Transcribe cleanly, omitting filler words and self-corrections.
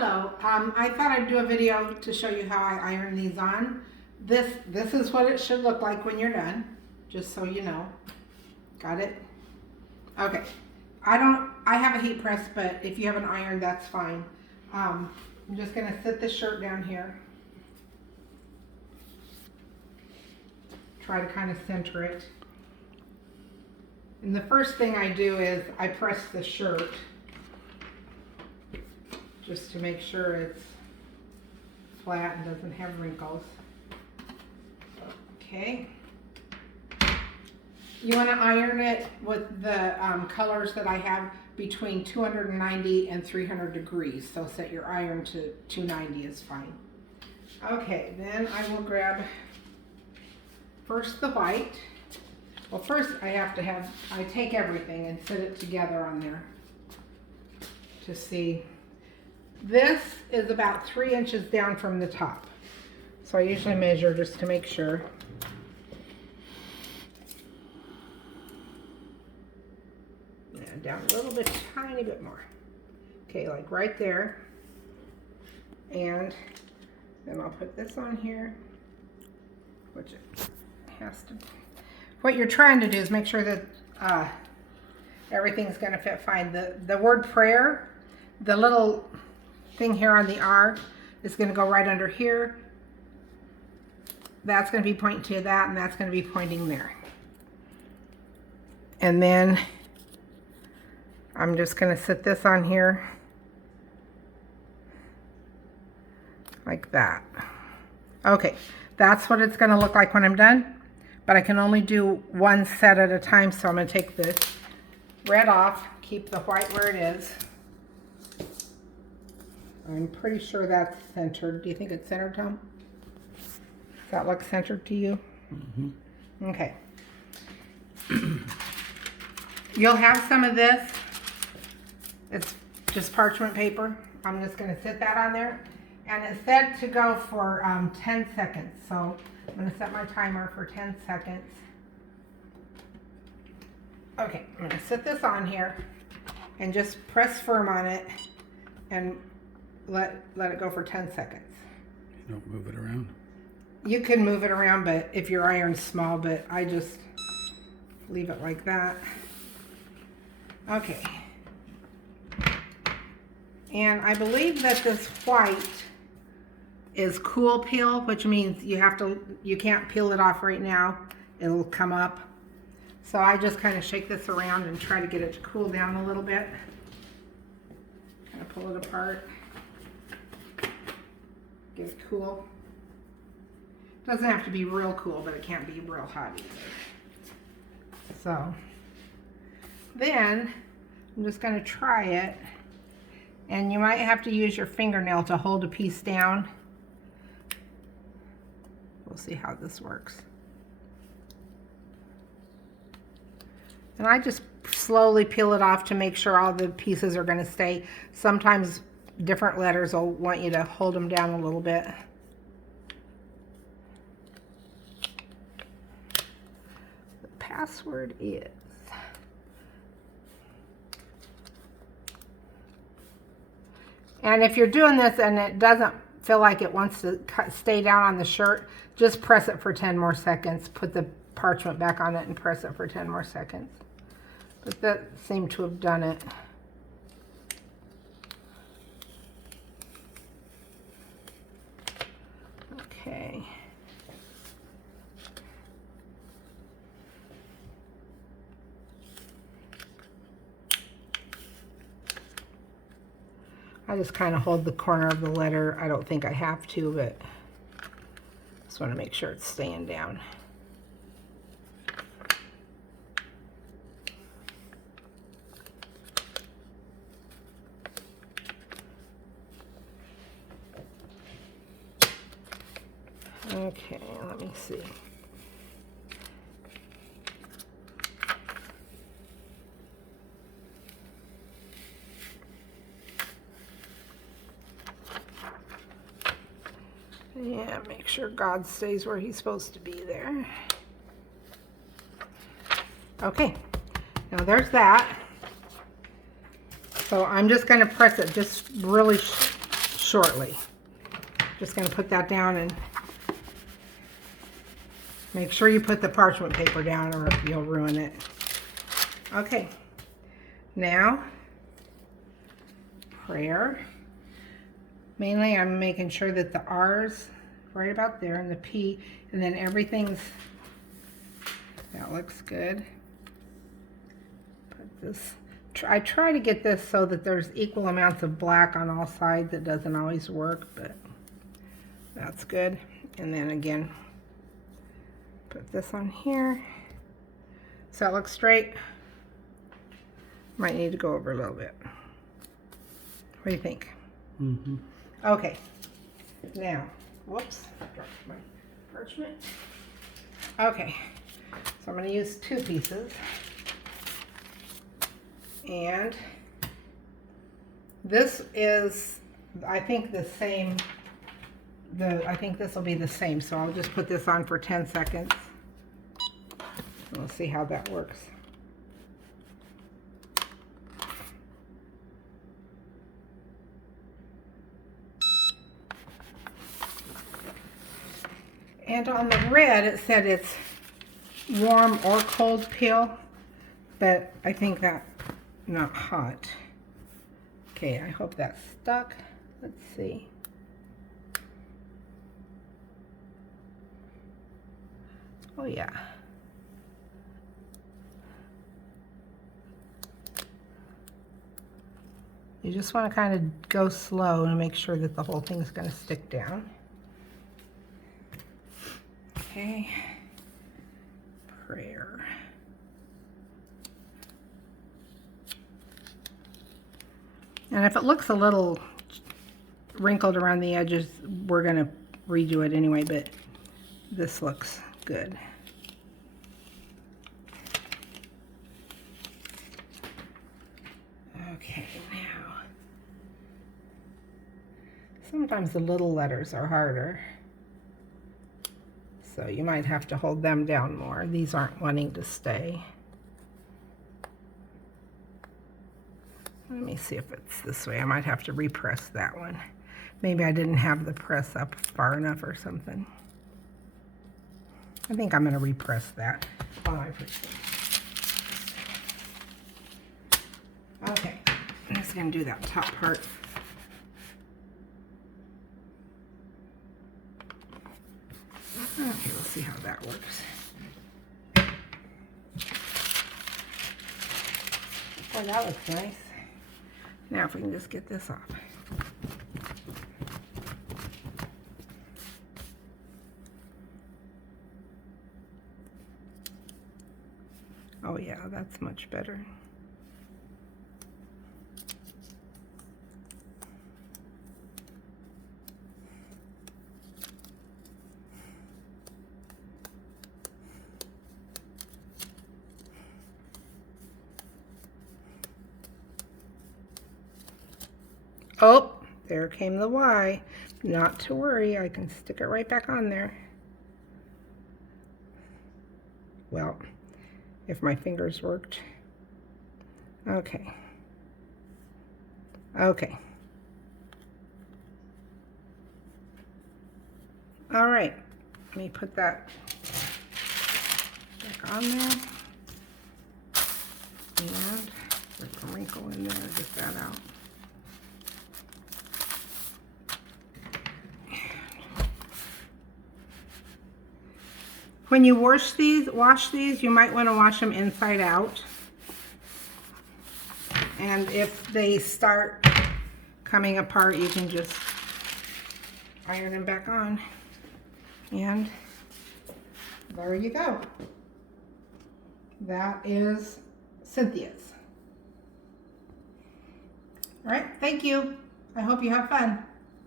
Hello, I thought I'd do a video to show you how I iron these on. This is what it should look like when you're done, just so you know. Got it? Okay. I have a heat press, but if you have an iron, that's fine. I'm just gonna sit the shirt down here. Try to kind of center it. And the first thing I do is I press the shirt just to make sure it's flat and doesn't have wrinkles. Okay. You want to iron it with the colors that I have between 290 and 300 degrees. So set your iron to 290 is fine. Okay, then I will grab first the white. Well, first I take everything and sit it together on there to see. This is about 3 inches down from the top. So I usually measure just to make sure. And down a little bit, tiny bit more. Okay, like right there. And then I'll put this on here, which it has to. What you're trying to do is make sure that everything's going to fit fine. The word prayer, the little thing here on the R is going to go right under here. That's going to be pointing to that, and that's going to be pointing there. And then I'm just going to sit this on here like that. Okay, that's what it's going to look like when I'm done, but I can only do one set at a time, so I'm going to take the red off, keep the white where it is. I'm pretty sure that's centered. Do you think it's centered, Tom? Does that look centered to you? Mm-hmm. Okay. You'll have some of this. It's just parchment paper. I'm just going to sit that on there. And it's set to go for 10 seconds. So I'm going to set my timer for 10 seconds. Okay, I'm going to sit this on here and just press firm on it and let it go for 10 seconds. You don't move it around? You can move it around, but if your iron's small, but I just leave it like that. Okay. And I believe that this white is cool peel, which means you can't peel it off right now. It'll come up. So I just kind of shake this around and try to get it to cool down a little bit. Kind of pull it apart. Get it cool. Doesn't have to be real cool, but it can't be real hot either. So then I'm just going to try it, and you might have to use your fingernail to hold a piece down. We'll see how this works. And I just slowly peel it off to make sure all the pieces are going to stay. Sometimes different letters will want you to hold them down a little bit. The password is and if you're doing this and it doesn't feel like it wants to stay down on the shirt, just press it for 10 more seconds. Put the parchment back on it and press it for 10 more seconds. But that seemed to have done it. Okay. I just kind of hold the corner of the letter. I don't think I have to, but just want to make sure it's staying down. Okay, let me see. Yeah, make sure God stays where he's supposed to be there. Okay, now there's that. So I'm just going to press it just really shortly. Just going to put that down and make sure you put the parchment paper down or you'll ruin it. Okay, now prayer. Mainly I'm making sure that the R's right about there and the P, and then everything's, that looks good. Put this, I try to get this so that there's equal amounts of black on all sides. It doesn't always work, but that's good. And then again, put this on here. Does that look straight? Might need to go over a little bit. What do you think? Mm-hmm. Okay, now, whoops, dropped my parchment. Okay, so I'm going to use 2 pieces. And this is, I think, the same, I think this will be the same, so I'll just put this on for 10 seconds. We'll see how that works. And on the red, it said it's warm or cold peel, but I think that's not hot. Okay, I hope that's stuck. Let's see. Oh yeah. You just want to kind of go slow and make sure that the whole thing's going to stick down. Okay, prayer. And if it looks a little wrinkled around the edges, we're going to redo it anyway, but this looks good. Okay, now, sometimes the little letters are harder. So you might have to hold them down more. These aren't wanting to stay. Let me see if it's this way. I might have to repress that one. Maybe I didn't have the press up far enough or something. I think I'm going to repress that. Okay, I'm just going to do that top part. Okay, we'll see how that works. Oh, that looks nice. Now if we can just get this off. Oh yeah, that's much better. Oh, there came the Y. Not to worry, I can stick it right back on there. Well, if my fingers worked. Okay. Okay. All right, let me put that back on there. And there's a wrinkle in there, get that out. When you wash these, you might want to wash them inside out. And if they start coming apart, you can just iron them back on. And there you go. That is Cynthia's. All right, thank you. I hope you have fun.